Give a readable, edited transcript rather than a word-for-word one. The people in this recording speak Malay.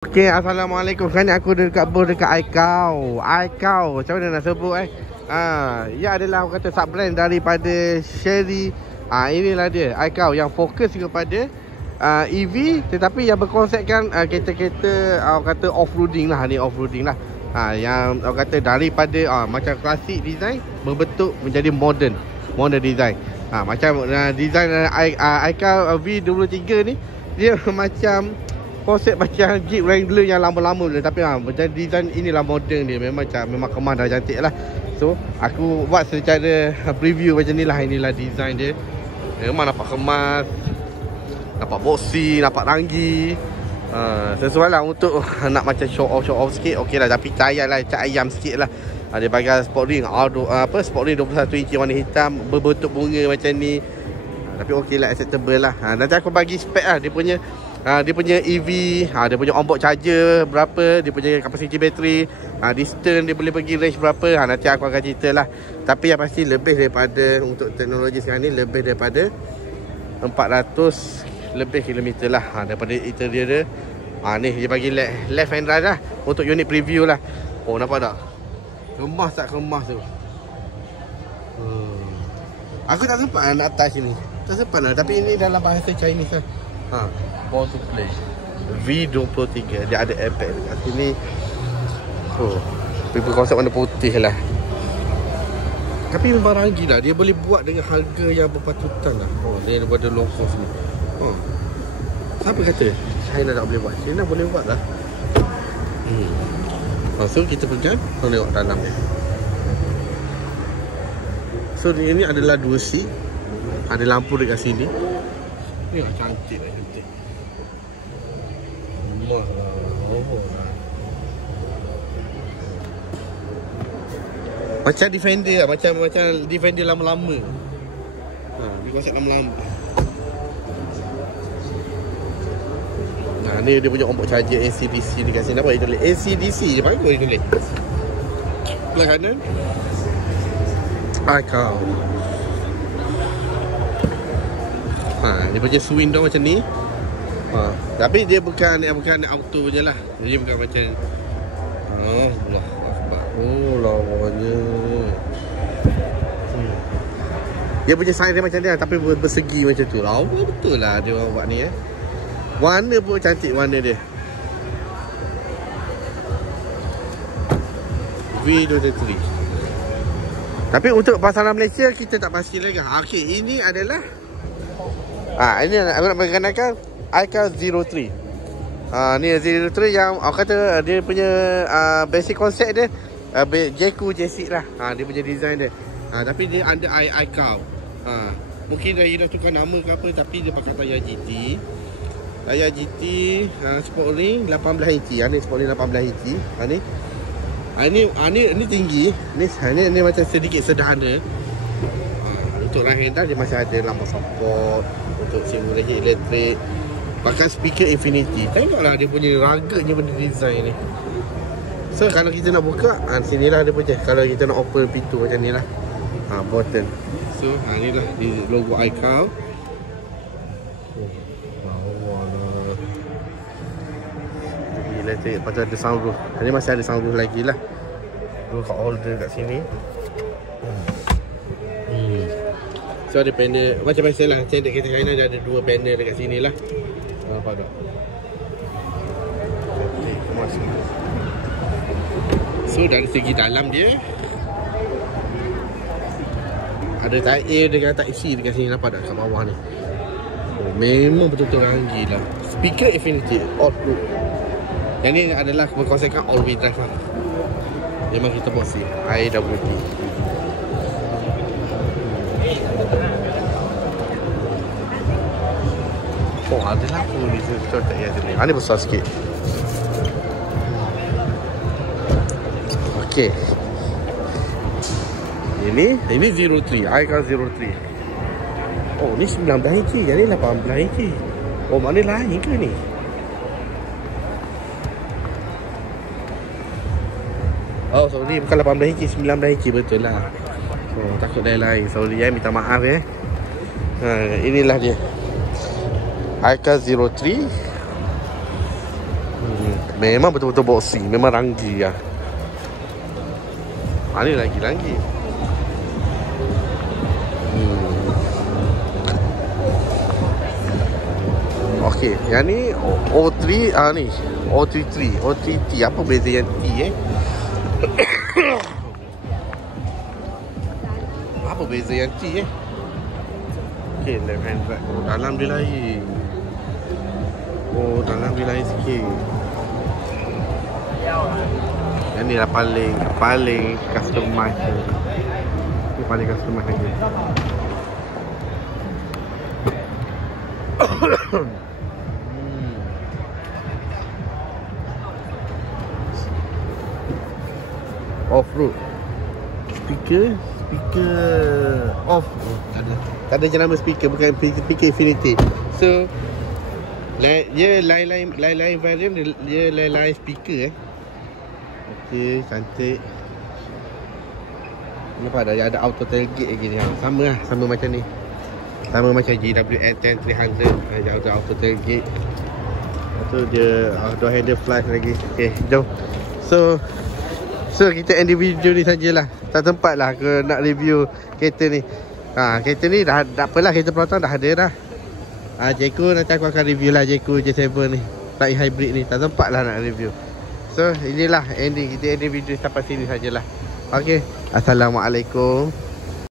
Okay, Assalamualaikum. Sekarang aku dekat booth dekat iKow. Macam mana nak sebut ia adalah orang kata sub-brand daripada Chery. Inilah dia, iKow yang fokus kepada EV tetapi yang berkonsepkan kereta-kereta orang kata off-roading lah. Ni off-roading lah. Yang orang kata daripada macam klasik design berbentuk menjadi modern design. Macam design iKow V23 ni dia macam konsep macam Jeep Wrangler yang lama-lama ni, tapi macam design inilah moden dia. Memang kemas dah cantik lah. So aku buat secara preview macam ni lah. Inilah design dia. Memang nampak kemas, nampak boxy, nampak ranggi. Sesuai lah untuk nak macam show off sikit. Okey lah, tapi cahaya lah, cat ayam sikit lah. Dia bagi sport ring sport ring 21 inci warna hitam berbentuk bunga macam ni. Tapi okey lah, acceptable lah. Nanti aku bagi spek lah. Dia punya EV, dia punya onboard charger berapa, dia punya kapasiti bateri, distance dia boleh pergi range berapa, nanti aku akan cerita lah. Tapi yang pasti lebih daripada, untuk teknologi sekarang ni, lebih daripada 400 lebih kilometer lah daripada interior dia. Ni dia bagi left hand drive lah untuk unit preview lah. Oh, nampak tak? Kemas tak kemas tu? Aku tak sempat nak touch ni. Tak sempat lah, tapi ini dalam bahasa Chinese lah. Born to Play V23. Dia ada airbag dekat sini. Paper konsep warna putih lah. Tapi memang ranggi lah. Dia boleh buat dengan harga yang berpatutan lah. Ni daripada low cost ni. Siapa kata China tak boleh buat? China boleh buat lah. So kita pegang, kita tengok dalam dia. So ini adalah 2 seat. Ada lampu dekat sini. Ni cantik lah, cantik. Macam Defender lah, macam Defender lama-lama. Dia konsep lama-lama. Ni dia punya onboard charger AC/DC dekat sini. Apa dia tulis? AC/DC je, bagus dia tulis. Belah kanan iKow. Dia punya swing down macam ni. Tapi dia bukan auto je lah. Dia bukan macam Allah Akbar. Lawanya. Dia punya sign dia macam ni lah, tapi bersegi macam tu lah. Betul lah dia orang buat ni. Warna pun cantik warna dia. V23. Tapi untuk pasaran Malaysia kita tak pasti lagi. Okey, ini adalah ini aku nak perkenalkan iKow 03. Ni 03 yang aku kata dia punya basic konsep dia Jeku Jessic lah. Dia punya design dia. Tapi dia under iKow. Mungkin dia dah tukar nama ke apa, tapi dia pakai tayar GT. Tayar GT sport ring 18 inci. Ni sport ring 18 inci. Ni tinggi. Ni macam sedikit sederhana. Untuk right hand dia masih ada lampu support untuk simbol elektrik. Pakai speaker Infinity. Tengoklah dia punya ruggednya benda design ni. So kalau kita nak buka, sinilah dia punya. Kalau kita nak open pintu macam ni lah, button. So inilah logo iKow. Elektrik. Lepas tu ada sunroof. Ini masih ada sunroof lagi lah. Dua kat holder kat sini. So ada panel macam biasa lah. Standard kereta China dia ada 2 panel dekat sini lah. Nampak tak? So dari segi dalam dia ada Type A dengan Type C dekat sini. Nampak tak kat bawah ni? Memang betul-betul ranggi lah. Speaker Infinity Outlook. Yang ni adalah berkonsepkan all-wheel drive lah. Memang kita bossy IWD. Ada lampu ni. Tak ya sini. Ni besar sikit. Okey. Ini 03, iKow 03. Ni 19 inci, yang ni 18 inci. Mana lain ke ni? Sorry, bukan 18 inci, 19 inci betul lah. Takut lain. Sorry minta maaf inilah dia iKow 03. Memang betul-betul boxy. Memang ranggi lah. Ni lagi. Okey, yang ni O3 ni O33 apa beza yang T apa beza yang T okey, left hand drive. Dalam dia lain. Dalam dia lain sikit. Yang ni lah paling customize. Ni paling customize lagi. Off-road. Speaker off. Tak ada jenama speaker, bukan speaker Infinity. So dia lain variant, dia lain speaker Okey, cantik. Nampak ada auto tailgate lagi ni. Sama macam ni. Sama macam GWS 10300, ada auto tailgate. Lepas tu dia door handle flash lagi. Okey, jom. So kita end video ni sajalah. Tak sempat lah aku nak review kereta ni. Kereta ni dah apalah, kereta peloton dah ada dah. Jeko nanti aku akan review lah, Jeko J7 ni, plug-in hybrid ni. Tak sempat lah nak review. So inilah ending, kita ending video sampai sini sajalah. Okey, assalamualaikum.